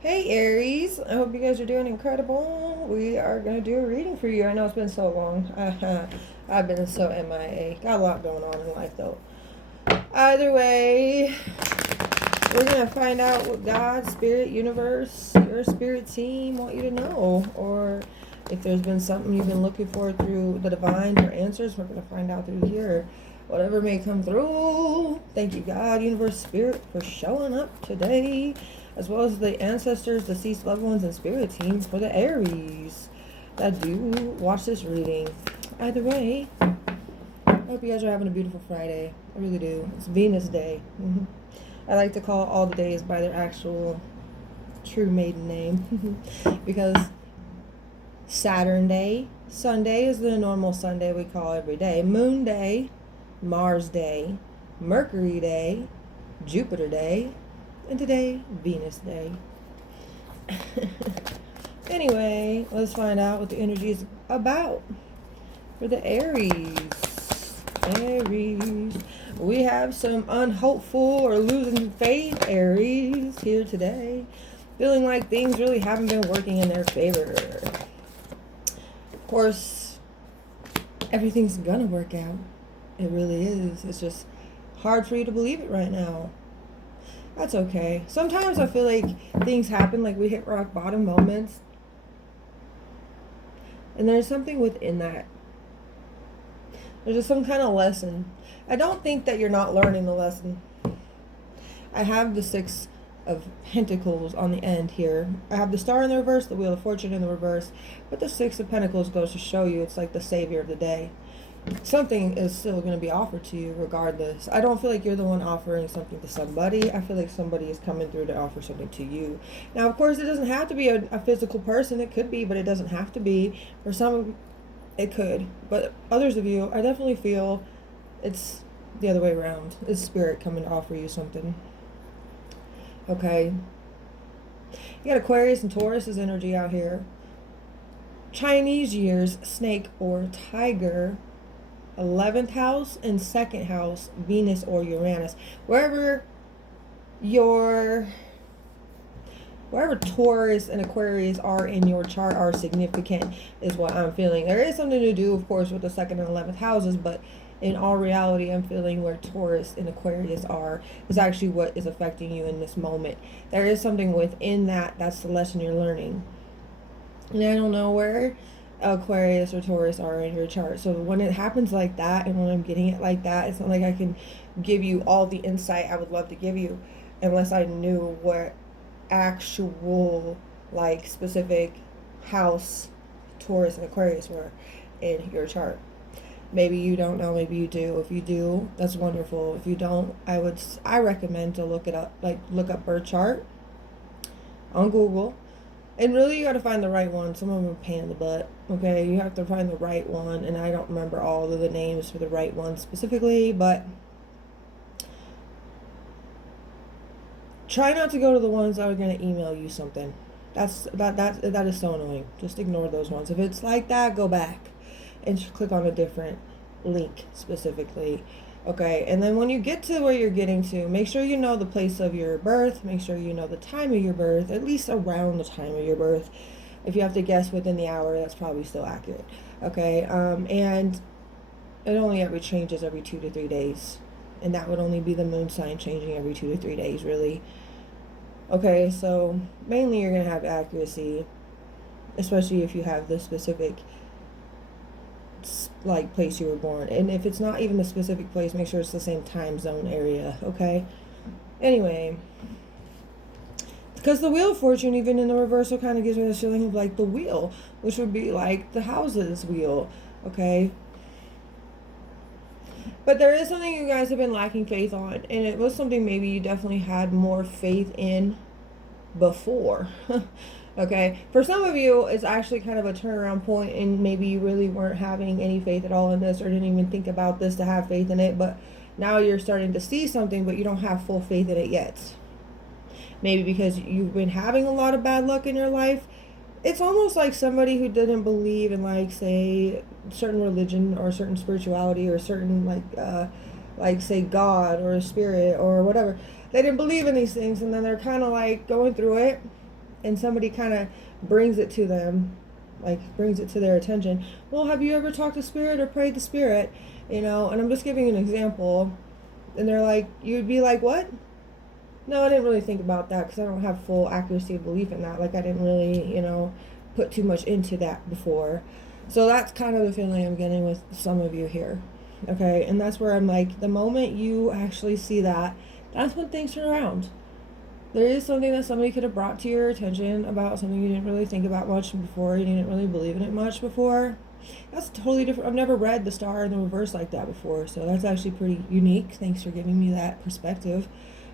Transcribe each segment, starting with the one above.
Hey Aries, I hope you guys are doing incredible. We are going to do a reading for you. I know it's been so long. I've been so MIA. Got a lot going on in life though. Either way, we're going to find out what God, Spirit, Universe, your spirit team want you to know. Or if there's been something you've been looking for through the divine or answers, we're going to find out through here. Whatever may come through. Thank you, God, Universe, Spirit, for showing up today, as well as the ancestors, deceased loved ones, and spirit teams for the Aries that do watch this reading. Either way, I hope you guys are having a beautiful Friday. I really do. It's Venus Day. I like to call all the days by their actual true maiden name because Saturn Day, Sunday is the normal Sunday we call every day. Moon Day, Mars Day, Mercury Day, Jupiter Day, and today, Venus Day. Anyway, let's find out what the energy is about for the Aries. Aries. We have some unhopeful or losing faith Aries here today. Feeling like things really haven't been working in their favor. Of course, everything's gonna work out. It really is. It's just hard for you to believe it right now. That's okay. Sometimes I feel like things happen, like we hit rock bottom moments, and there's something within that. There's just some kind of lesson. I don't think that you're not learning the lesson. I have the Six of Pentacles on the end here. I have the Star in the reverse, the Wheel of Fortune in the reverse, but the Six of Pentacles goes to show you it's like the savior of the day. Something is still going to be offered to you regardless. I don't feel like you're the one offering something to somebody. I feel like somebody is coming through to offer something to you. Now, of course, it doesn't have to be a physical person. It could be, but it doesn't have to be. For some, it could. But others of you, I definitely feel it's the other way around. It's spirit coming to offer you something. Okay. You got Aquarius and Taurus's energy out here. Chinese years, snake or tiger. 11th house and 2nd house, Venus or Uranus. Wherever Taurus and Aquarius are in your chart are significant is what I'm feeling. There is something to do, of course, with the 2nd and 11th houses, but in all reality, I'm feeling where Taurus and Aquarius are is actually what is affecting you in this moment. There is something within that's the lesson you're learning. And I don't know where Aquarius or Taurus are in your chart. So when it happens like that, and when I'm getting it like that, it's not like I can give you all the insight I would love to give you unless I knew what actual, like, specific house Taurus and Aquarius were in your chart. Maybe you don't know, maybe you do. If you do, that's wonderful. If you don't, I recommend to look it up, like look up birth chart on Google. And really, you got to find the right one. Some of them are a pain in the butt. Okay, you have to find the right one, and I don't remember all of the names for the right one specifically, but try not to go to the ones that are going to email you something. That is so annoying. Just ignore those ones. If it's like that, go back and click on a different link specifically. Okay, and then when you get to where you're getting to, make sure you know the place of your birth. Make sure you know the time of your birth, at least around the time of your birth. If you have to guess within the hour, that's probably still accurate. Okay, and it only ever changes every 2 to 3 days. And that would only be the moon sign changing every 2 to 3 days, really. Okay, so mainly you're going to have accuracy, especially if you have the specific like place you were born. And if it's not even the specific place, make sure it's the same time zone area. Okay, anyway, because the Wheel of Fortune, even in the reversal, kind of gives me this feeling of like the wheel, which would be like the houses wheel. Okay, but there is something you guys have been lacking faith on, and it was something maybe you definitely had more faith in before. Okay, for some of you, it's actually kind of a turnaround point, and maybe you really weren't having any faith at all in this, or didn't even think about this to have faith in it, but now you're starting to see something, but you don't have full faith in it yet. Maybe because you've been having a lot of bad luck in your life. It's almost like somebody who didn't believe in, like, say, certain religion or certain spirituality or certain, like say, God or a spirit or whatever. They didn't believe in these things, and then they're kind of like going through it, and somebody kind of brings it to them, like brings it to their attention. Well, have you ever talked to spirit or prayed to spirit? And I'm just giving an example. And they're like, you'd be like, what? No, I didn't really think about that because I don't have full accuracy of belief in that. Like, I didn't really, put too much into that before. So that's kind of the feeling I'm getting with some of you here. Okay, and that's where I'm like, the moment you actually see that, that's when things turn around. There is something that somebody could have brought to your attention about something you didn't really think about much before, you didn't really believe in it much before. That's totally different. I've never read the star in the reverse like that before, so that's actually pretty unique. Thanks for giving me that perspective,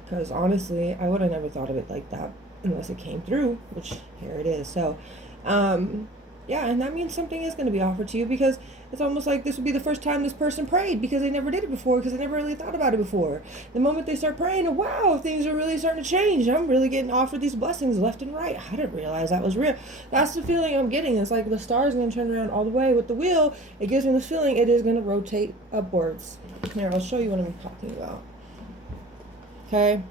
because honestly, I would have never thought of it like that unless it came through, which here it is. So, yeah, and that means something is going to be offered to you, because it's almost like this would be the first time this person prayed, because they never did it before, because they never really thought about it before. The moment they start praying, wow, things are really starting to change. I'm really getting offered these blessings left and right. I didn't realize that was real. That's the feeling I'm getting. It's like the star is going to turn around all the way with the wheel. It gives me this feeling it is going to rotate upwards. Here, I'll show you what I'm talking about. Okay?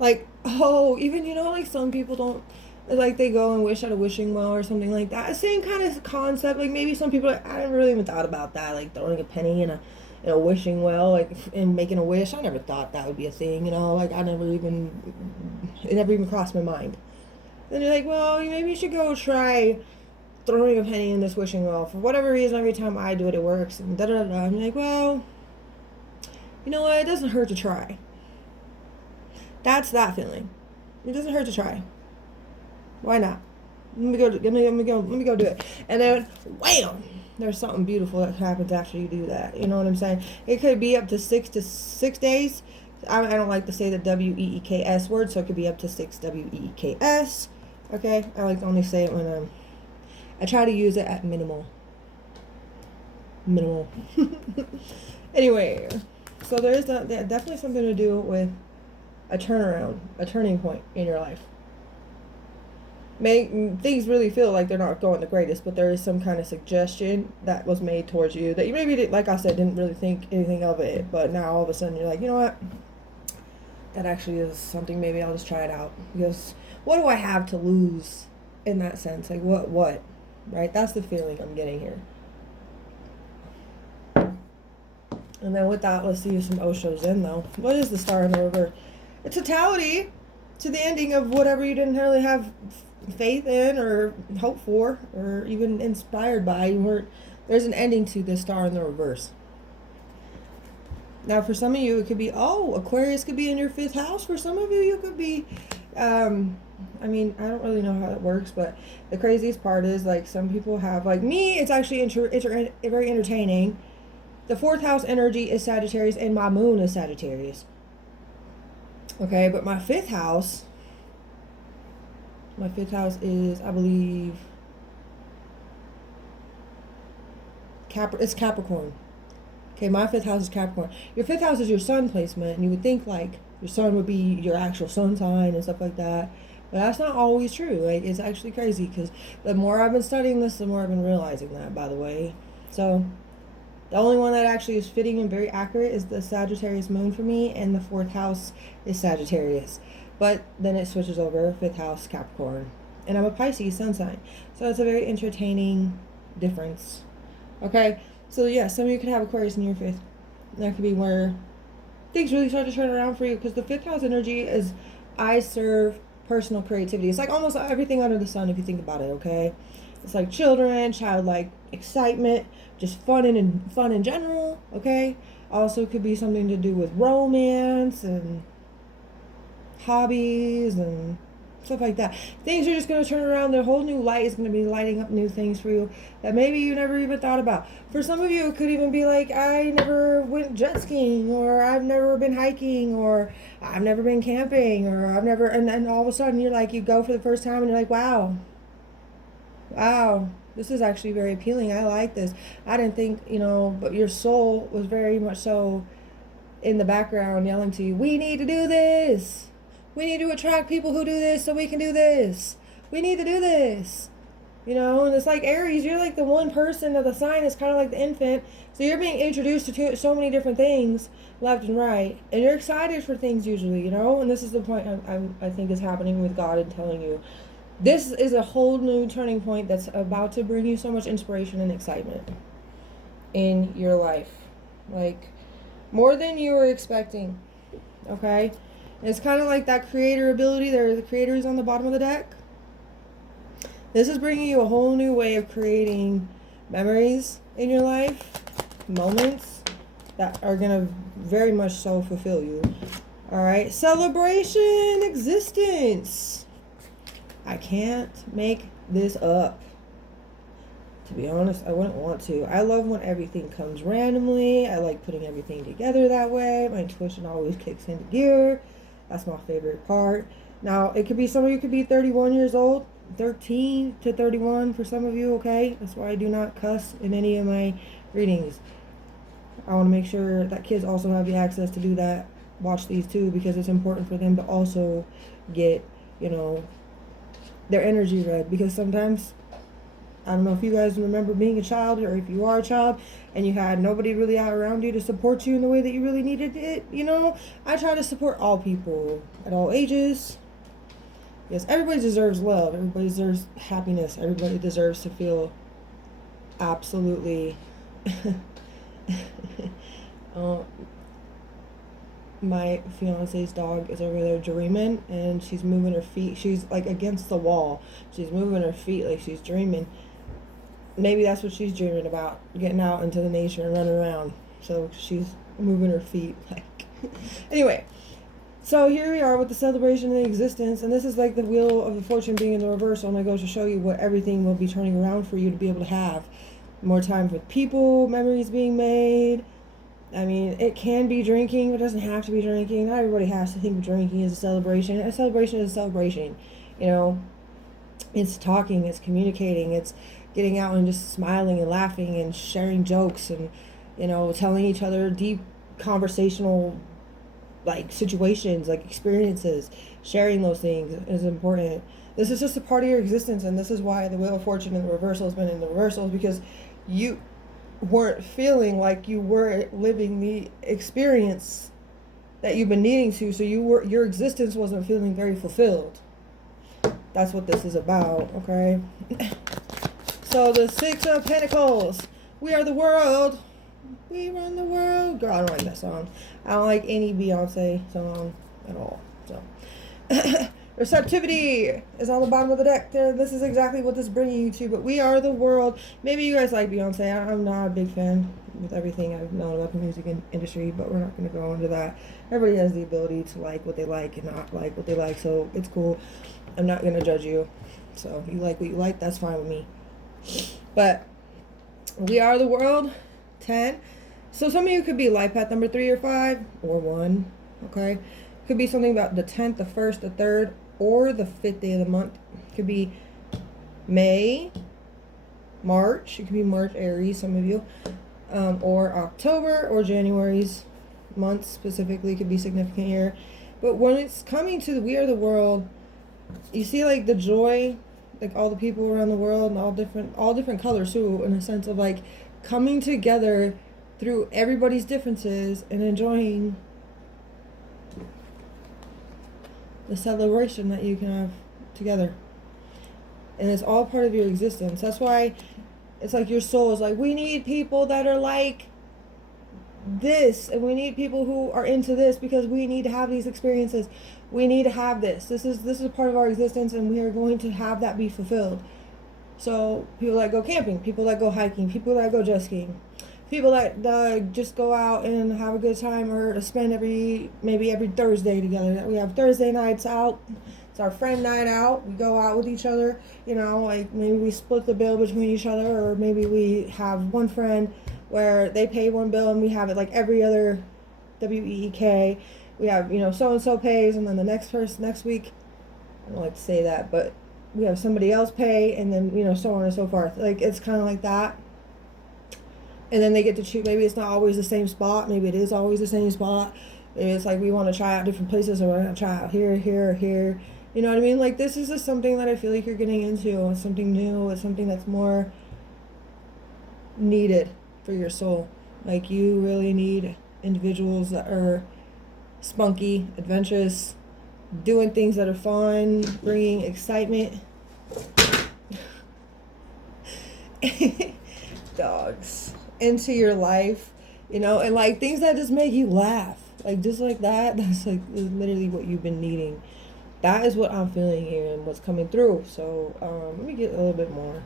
Like, even, like some people don't, like they go and wish at a wishing well or something like that. Same kind of concept. Like maybe some people, I never really even thought about that, like throwing a penny in a wishing well, like, and making a wish. I never thought that would be a thing, like it never even crossed my mind. Then you're like, well, maybe you should go try throwing a penny in this wishing well. For whatever reason, every time I do it, it works, and da-da-da-da. I'm like, well, you know what, it doesn't hurt to try. That's that feeling. It doesn't hurt to try. Why not? Let me go do it. And then, wham! There's something beautiful that happens after you do that. You know what I'm saying? It could be up to 6 days. I don't like to say the WEEKS word, so it could be up to 6 WEEKS. Okay? I like to only say it when I try to use it at minimal. Anyway, so there's definitely something to do with a turnaround, a turning point in your life. Things really feel like they're not going the greatest, but there is some kind of suggestion that was made towards you that you maybe didn't, like I said, didn't really think anything of it, but now all of a sudden you're like, you know what, that actually is something, maybe I'll just try it out, because what do I have to lose in that sense? Like what, right? That's the feeling I'm getting here. And then with that, let's see if some Osho's in though. What is the star in the river? It's totality to the ending of whatever you didn't really have faith in or hope for or even inspired by. There's an ending to this star in the reverse. Now for some of you it could be, Aquarius could be in your 5th house. For some of you could be I don't really know how it works, but the craziest part is, like, some people have, like me, it's actually very entertaining. The 4th house energy is Sagittarius and my moon is Sagittarius. Okay, but my 5th house is, I believe, it's Capricorn. Okay, my 5th house is Capricorn. Your 5th house is your sun placement, and you would think, like, your sun would be your actual sun sign and stuff like that. But that's not always true. Like, it's actually crazy, because the more I've been studying this, the more I've been realizing that, by the way. So, the only one that actually is fitting and very accurate is the Sagittarius moon for me, and the 4th house is Sagittarius. But then it switches over, 5th house, Capricorn. And I'm a Pisces sun sign. So it's a very entertaining difference. Okay? So yeah, some of you could have Aquarius in your 5th. That could be where things really start to turn around for you, because the 5th house energy is, I serve personal creativity. It's like almost everything under the sun if you think about it, okay? It's like children, childlike excitement, just fun in general, okay? Also could be something to do with romance and hobbies and stuff like that. Things are just going to turn around. The whole new light is going to be lighting up new things for you that maybe you never even thought about. For some of you, it could even be like, I never went jet skiing, or I've never been hiking, or I've never been camping, or I've never, and then all of a sudden you're like, you go for the first time and you're like, wow, this is actually very appealing. I like this. I didn't think, but your soul was very much so in the background yelling to you, we need to do this. We need to attract people who do this so we can do this. We need to do this. You know, and it's like Aries, you're like the one person of the sign is kind of like the infant. So you're being introduced to so many different things left and right. And you're excited for things usually, you know? And this is the point I think is happening with God and telling you. This is a whole new turning point that's about to bring you so much inspiration and excitement in your life. Like, more than you were expecting. Okay? And it's kind of like that creator ability. There are the creators on the bottom of the deck. This is bringing you a whole new way of creating memories in your life, moments that are going to very much so fulfill you. All right, celebration, existence. I can't make this up. To be honest, I wouldn't want to. I love when everything comes randomly. I like putting everything together that way. My intuition always kicks into gear. That's my favorite part. Now, it could be, some of you could be 31 years old. 13 to 31 for some of you, okay? That's why I do not cuss in any of my readings. I want to make sure that kids also have the access to do that. Watch these too, because it's important for them to also get, you know, their energy read. Because sometimes, I don't know if you guys remember being a child, or if you are a child and you had nobody really out around you to support you in the way that you really needed it, you know? I try to support all people at all ages. Yes, everybody deserves love. Everybody deserves happiness. Everybody deserves to feel absolutely... my fiance's dog is over there dreaming, and she's moving her feet. She's like against the wall. She's moving her feet like she's dreaming. Maybe that's what she's dreaming about, getting out into the nature and running around. So she's moving her feet. Like, anyway. So here we are with the celebration of existence, and this is like the wheel of the fortune being in the reverse, and it goes to show you what everything will be turning around for you to be able to have more time with people, memories being made. I mean, it can be drinking, but it doesn't have to be drinking. Not everybody has to think of drinking as a celebration. A celebration is a celebration. You know, it's talking, it's communicating, it's getting out and just smiling and laughing and sharing jokes and, you know, telling each other deep conversational like situations, like experiences. Sharing those things is important. This is just a part of your existence, and this is why the Wheel of Fortune in the reversal has been in the reversal, because you weren't feeling like you were living the experience that you've been needing to, so your existence wasn't feeling very fulfilled. That's what this is about, okay? So the Six of Pentacles. We are the world. We run the world. Girl, I don't like that song. I don't like any Beyonce song at all. So, receptivity is on the bottom of the deck. This is exactly what this is bringing you to. But we are the world. Maybe you guys like Beyonce. I'm not a big fan with everything I've known about the music industry, but we're not going to go into that. Everybody has the ability to like what they like and not like what they like, so it's cool. I'm not going to judge you. So, you like what you like, that's fine with me. But we are the world. 10. So some of you could be life path number 3 or 5 or 1. Okay, could be something about the 10th, the 1st, the 3rd, or the 5th day of the month. Could be May, March. It could be March, Aries, some of you, or October or January's month specifically could be significant here. But when it's coming to the We Are the World, you see like the joy, like all the people around the world and all different colors too, in a sense of like coming together through everybody's differences and enjoying the celebration that you can have together. And it's all part of your existence. That's why it's like your soul is like, we need people that are like this, and we need people who are into this, because we need to have these experiences. We need to have this. This is a part of our existence, and we are going to have that be fulfilled. So people that go camping, people that go hiking, people that go jet skiing, people that just go out and have a good time, or spend maybe every Thursday together. We have Thursday nights out. It's our friend night out. We go out with each other, you know, like maybe we split the bill between each other, or maybe we have one friend where they pay one bill and we have it like every other week. We have, you know, so-and-so pays, and then the next person next week, I don't like to say that, but we have somebody else pay, and then, you know, so on and so forth. Like, it's kind of like that. And then they get to choose. Maybe it's not always the same spot. Maybe it is always the same spot. Maybe it's like we want to try out different places, or we're going to try out here, here, or here. You know what I mean? Like, this is just something that I feel like you're getting into. It's something new. It's something that's more needed for your soul. Like, you really need individuals that are spunky, adventurous, doing things that are fun, bringing excitement. Dogs into your life, you know, and like things that just make you laugh, like just like that. That's like literally what you've been needing. That is what I'm feeling here and what's coming through. So let me get a little bit more.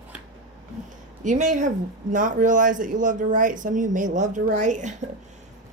You may have not realized that you love to write. Some of you may love to write.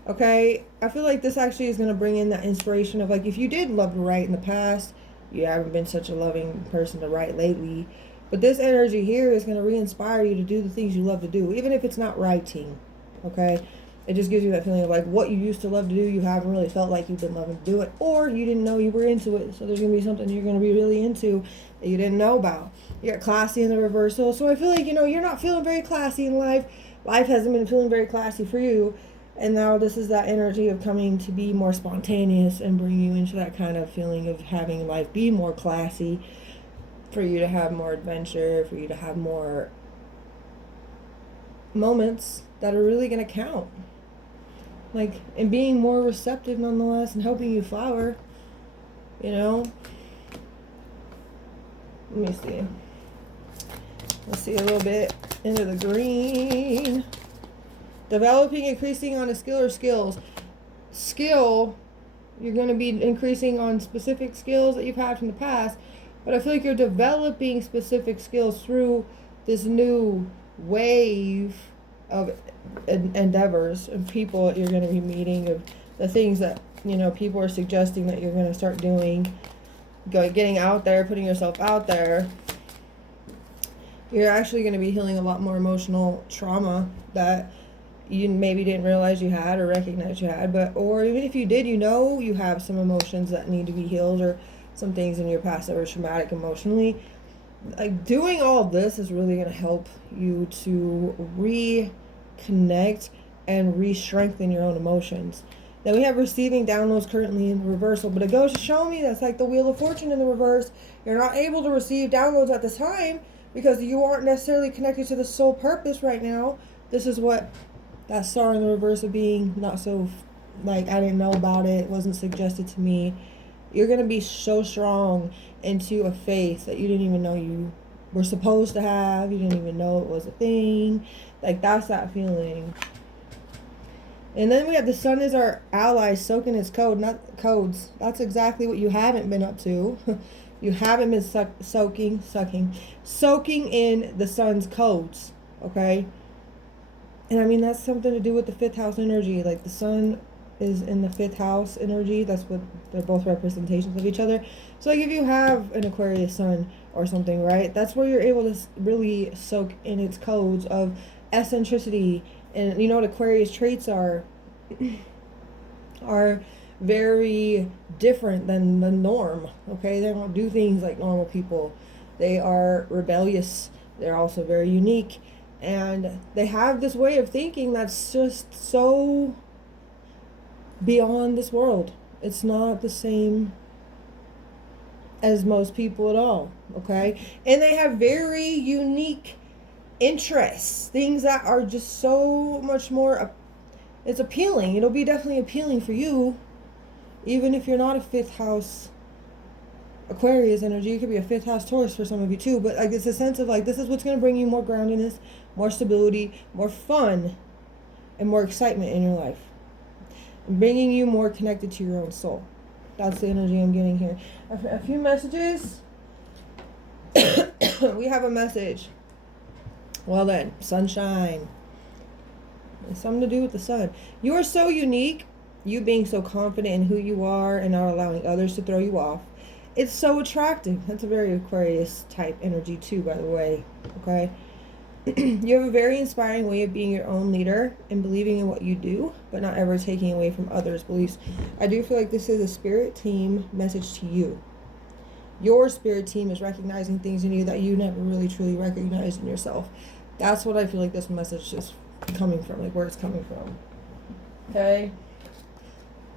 Okay, I feel like this actually is going to bring in that inspiration of, like, if you did love to write in the past, you haven't been such a loving person to write lately. But this energy here is going to re-inspire you to do the things you love to do, even if it's not writing. Okay, it just gives you that feeling of like what you used to love to do, you haven't really felt like you've been loving to do it, or you didn't know you were into it. So there's going to be something you're going to be really into that you didn't know about. You got classy in the reversal. So I feel like, you know, you're not feeling very classy in life. Life hasn't been feeling very classy for you. And now this is that energy of coming to be more spontaneous and bring you into that kind of feeling of having life be more classy, for you to have more adventure, for you to have more moments that are really going to count. Like, and being more receptive nonetheless and helping you flower, you know? Let me see. Let's see a little bit into the green. Developing, increasing on a skill or skills. Skill, you're going to be increasing on specific skills that you've had from the past, but I feel like you're developing specific skills through this new wave of endeavors and people that you're going to be meeting, of the things that, you know, people are suggesting that you're going to start doing, getting out there, putting yourself out there. You're actually going to be healing a lot more emotional trauma that you maybe didn't realize you had or recognize you had, but, or even if you did, you know, you have some emotions that need to be healed, or some things in your past that were traumatic emotionally. Like, doing all this is really going to help you to reconnect and re-strengthen your own emotions. Then we have receiving downloads currently in reversal, but it goes to show me that's like the Wheel of Fortune in the reverse. You're not able to receive downloads at this time because you aren't necessarily connected to the soul purpose right now. This is what that star in the reverse of being not so, like, I didn't know about it, it wasn't suggested to me. You're going to be so strong into a faith that you didn't even know you were supposed to have. You didn't even know it was a thing. Like, that's that feeling. And then we have the sun is our ally, soaking its code, not codes. That's exactly what you haven't been up to. You haven't been soaking in the sun's codes, okay? And I mean, that's something to do with the fifth house energy. Like, the sun is in the fifth house energy. That's what they're both representations of each other. So like, if you have an Aquarius sun or something, right, that's where you're able to really soak in its codes of eccentricity. And you know what Aquarius traits are very different than the norm. Okay, they don't do things like normal people. They are rebellious. They're also very unique, and they have this way of thinking that's just so beyond this world. It's not the same as most people at all. Okay, and they have very unique interests, things that are just so much more, it's appealing. It'll be definitely appealing for you, even if you're not a fifth house Aquarius energy. It could be a fifth house Taurus for some of you too, but like, it's a sense of like, this is what's going to bring you more groundedness, more stability, more fun, and more excitement in your life, bringing you more connected to your own soul. That's the energy I'm getting here. A few messages. We have a message. Well then, sunshine. It's something to do with the sun. You are so unique. You being so confident in who you are and not allowing others to throw you off. It's so attractive. That's a very Aquarius type energy too, by the way. Okay. You have a very inspiring way of being your own leader and believing in what you do, but not ever taking away from others' beliefs. I do feel like this is a spirit team message to you. Your spirit team is recognizing things in you that you never really truly recognized in yourself. That's what I feel like this message is coming from, like where it's coming from. Okay.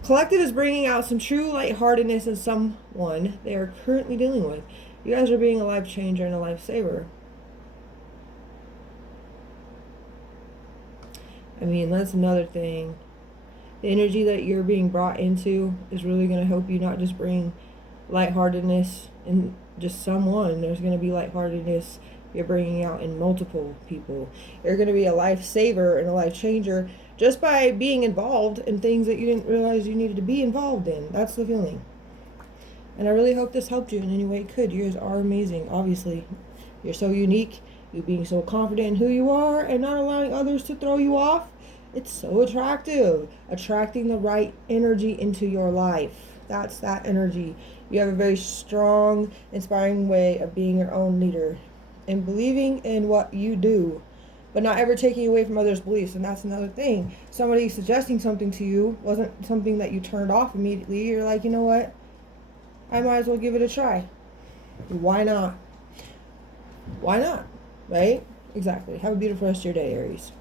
Collective is bringing out some true lightheartedness in someone they are currently dealing with. You guys are being a life changer and a lifesaver. I mean, that's another thing. The energy that you're being brought into is really going to help you not just bring lightheartedness in just someone. There's going to be lightheartedness you're bringing out in multiple people. You're going to be a lifesaver and a life changer just by being involved in things that you didn't realize you needed to be involved in. That's the feeling. And I really hope this helped you in any way it could. You guys are amazing, obviously. You're so unique. You being so confident in who you are and not allowing others to throw you off. It's so attractive. Attracting the right energy into your life. That's that energy. You have a very strong, inspiring way of being your own leader and believing in what you do, but not ever taking away from others' beliefs. And that's another thing. Somebody suggesting something to you wasn't something that you turned off immediately. You're like, you know what? I might as well give it a try. Why not? Why not? Right? Exactly. Have a beautiful rest of your day, Aries.